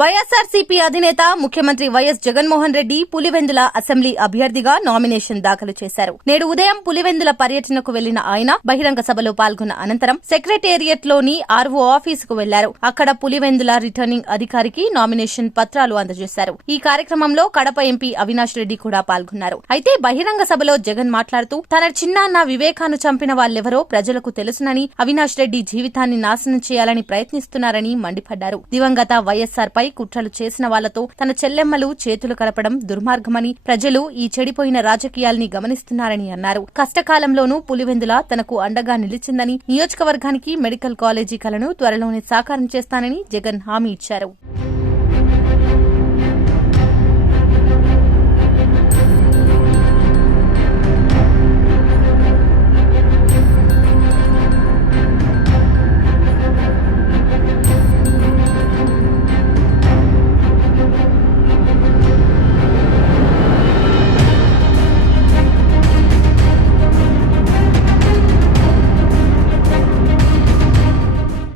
వైఎస్ఆర్సీపీ అధినేత ముఖ్యమంత్రి YS Jaganmohan Reddy Pulivendula assembly అభ్యర్థిగా నామినేషన్ దాఖలు చేశారు. నేడు ఉదయం పులివెందుల పర్యటనకు వెళ్లిన ఆయన బహిరంగ సభలో పాల్గొన్న అనంతరం సెక్రటేరియట్ లోని ఆర్వో ఆఫీసుకు వెళ్లారు. అక్కడ పులివెందుల రిటర్నింగ్ అధికారికి నామినేషన్ పత్రాలు అందజేశారు. ఈ కార్యక్రమంలో కడప ఎంపీ అవినాష్ రెడ్డి కూడా పాల్గొన్నారు. అయితే బహిరంగ సభలో జగన్ మాట్లాడుతూ తన చిన్నాన్న వివేకాను చంపిన వాళ్లెవరో ప్రజలకు తెలుసునని, అవినాష్ రెడ్డి జీవితాన్ని నాశనం చేయాలని ప్రయత్నిస్తున్నారని మండిపడ్డారు. దివంగత వైఎస్ఆర్ పై కుట్రలు చేసిన వాళ్లతో తన చెల్లెమ్మలు చేతులు కలపడం దుర్మార్గమని, ప్రజలు ఈ చెడిపోయిన రాజకీయాల్ని గమనిస్తున్నారని అన్నారు. కష్టకాలంలోనూ పులివెందుల తనకు అండగా నిలిచిందని, నియోజకవర్గానికి మెడికల్ కాలేజీ కలను త్వరలోనే సాకారం చేస్తానని జగన్ హామీ ఇచ్చారు.